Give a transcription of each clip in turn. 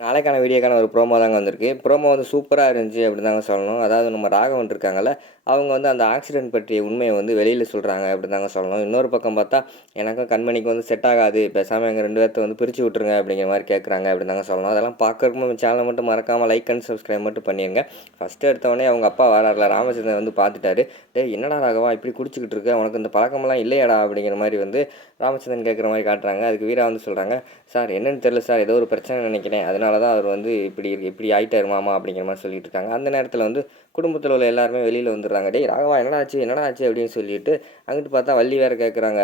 நாளைக்கான வீடியோக்கான ஒரு ப்ரோமோ தாங்க வந்திருக்கு. ப்ரோமோ வந்து சூப்பரா இருந்துச்சு அப்படின்னு தாங்க சொல்லணும். அதாவது நம்ம ராகவன் இருக்காங்கல்ல, அவங்க வந்து அந்த ஆக்சிடென்ட் பற்றிய உண்மைய வந்து வெளியில சொல்றாங்க அப்படின்னு தாங்க சொல்லணும். இன்னொரு பக்கம் பார்த்தா, எனக்கும் கண்மணிக்கும் வந்து செட் ஆகாது. பேசாம எங்க 2 பேத்த வந்து பிரிச்சு விட்டுருங்க அப்படிங்கிற மாரி கேட்குறாங்க அப்படின்னு தாங்க சொல்லணும். அதெல்லாம் பார்க்கறதுக்கு நம்ம சேனலை மட்டும் மறக்காம லைக் அண்ட் சப்ஸ்கிரைப் மட்டும் பண்ணிருங்க. ஃபர்ஸ்ட் எடுத்தவொடனே அவங்க அப்பா வராருல, ராமச்சந்திரன் வந்து பார்த்துட்டாரு. "டேய் என்னடா ராகவா இப்படி குடிச்சுக்கிட்டு இருக்க? உனக்கு இந்த பழக்கமெல்லாம் இல்லையாடா?" அப்படிங்கிற மாரி வந்து ராமச்சந்திரன் கேட்குற மாரி காட்டுறாங்க. அதுக்கு வீரா வந்து சொல்றாங்க, "சார் என்னன்னு தெரியல சார். ஏதோ ஒரு பிரச்சனை நினைக்கிறேன். அதனால தான் அவர் வந்து இப்படி ஆயிட்டாரு மாமா" அப்படிங்கிற மாரி சொல்லிட்டு இருக்காங்க. அந்த நேரத்தில வந்து குடும்பத்தில உள்ள எல்லாருமே வெளியில வந்துடுறாங்க. "டேய் ராகவா என்னடா ஆச்சு? என்னடா ஆச்சு?" அப்படின்னு சொல்லிட்டு அங்கிட்டு பார்த்தா வள்ளி வேற கேட்குறாங்க.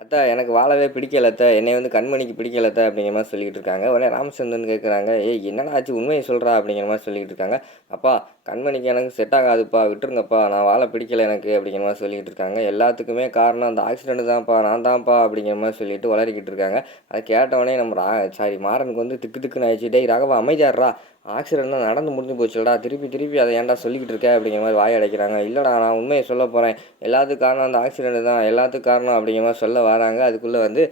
"அத்தை எனக்கு வாழவே பிடிக்கல அத்தை. என்னைய வந்து கண்மணிக்கு பிடிக்கல அத்தை" அப்படிங்கிற மாரி சொல்லிட்டு இருக்காங்க. உடனே ராமச்சந்திரன் கேட்குறாங்க, "ஏய் என்னடா ஆச்சு? உண்மைய சொல்றா" அப்படிங்கிற மாரி சொல்லிட்டு இருக்காங்க. "அப்பா கண்மணிக்கு எனக்கு செட் ஆகாதுப்பா. விட்டுருங்கப்பா. நான் வாழ பிடிக்கல எனக்கு" அப்படிங்கிற மாரி சொல்லிட்டு இருக்காங்க. "எல்லாத்துக்குமே காரணம் அந்த ஆக்சிடென்ட் தான்ப்பா. நான் தான்ப்பா" அப்படிங்கிற மாரி சொல்லிட்டு உளறிக்கிட்டு இருக்காங்க. அத கேட்டவொடனே நம்ம மாறனுக்கு வந்து திக்கு திக்குன்னு ஆயிடுச்சு. "டேய் ராகவா அமைதியா இருடா. ஆக்சிடென்ட்லாம் நடந்து முடிஞ்சு போச்சுல்லடா. திருப்பி திருப்பி அத ஏன்டா சொல்லிக்கிட்டு இருக்க?" அப்படிங்கிற மாரி வாய அடைக்கிறாங்க. "இல்லடா நான் உண்மைய சொல்லப் போறேன். எல்லாத்துக்கும் காரணம் அந்த ஆக்சிடென்ட் தான். எல்லாத்துக்கும் காரணம்" அப்படிங்கிற மாரி சொல்ல வராங்க. அதுக்குள்ள வந்து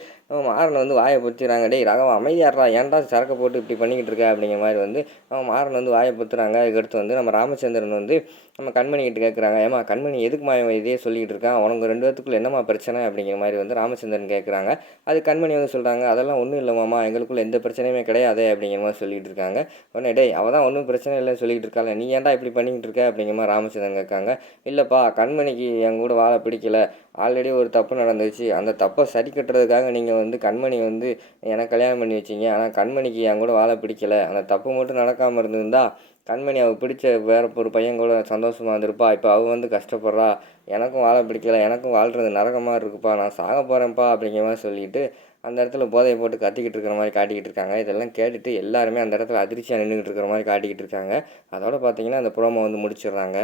மாறன் வந்து வாய பொத்திறாங்க. "டேய் ராகவா அமைதியா இருடா. ஏன்டா சரக்க போட்டு இப்படி பண்ணிக்கிட்டு இருக்க?" அப்படிங்கிற மாரி வந்து மாறன் வந்து வாய பொத்துறாங்க. அதுக்கடுத்து வந்து நம்ம ராமச்சந்திரன் வந்து நம்ம கண்மணி கிட்ட கேட்குறாங்க, "ஏம்மா கண்மணி எதுக்கும்மா இவன் இதையே சொல்லிக்கிட்டு இருக்கான்? உனங்க 2 பேத்துக்குள்ள என்னம்மா பிரச்சனை?" அப்படிங்கிற மாரி வந்து ராமச்சந்திரன் கேட்குறாங்க. அதுக்கு கண்மணி வந்து சொல்றாங்க, "அதெல்லாம் ஒண்ணும் இல்ல மாமா. எங்களுக்குள்ள எந்த பிரச்சனையுமே கிடையாதே" அப்படிங்கிற மாரி சொல்லிட்டு இருக்காங்க. உடனே, "டேய் அவ தான் ஒண்ணும் பிரச்சனை இல்லைன்னு சொல்லிக்கிட்டு இருக்காளே. நீ ஏன்டா இப்படி பண்ணிக்கிட்டு இருக்க?" அப்படிங்கிற மாரி ராமச்சந்திரன் கேட்காங்க. "இல்லப்பா கண்மணிக்கு என் கூட வாழ பிடிக்கல. ஆல்ரெடி ஒரு தப்பு நடந்துருச்சு. அந்த தப்ப சரி கட்டுறதுக்காக நீங்க வந்து கண்மணி வந்து எனக்கு கல்யாணம் பண்ணி வச்சீங்க. ஆனா கண்மணிக்கு என் கூட வாழ பிடிக்கல. அந்த தப்பு மட்டும் நடக்காம இருந்திருந்தா, கண்மணி அவ பிடிச்ச வேற ஒரு பையன் கூட சந்தோஷமா இருந்திருப்பா. இப்ப அவ வந்து கஷ்டப்படுறா. எனக்கும் வாழ பிடிக்கல. எனக்கும் வாழ்றது நரகமா இருக்குப்பா. நான் சாக போறேன்ப்பா" அப்படிங்கிற மாரி சொல்லிட்டு, அந்த இடத்துல போதைய போட்டு கத்திக்கிட்டு இருக்கிற மாரி காட்டிக்கிட்டு இருக்காங்க. இதெல்லாம் கேட்டுட்டு எல்லாருமே அந்த இடத்துல அதிர்ச்சியா நின்னுகிட்டு இருக்கிற மாரி காட்டிக்கிட்டு இருக்காங்க. அதோட பார்த்தீங்கன்னா, அந்த ப்ரோமோ வந்து முடிச்சிடுறாங்க.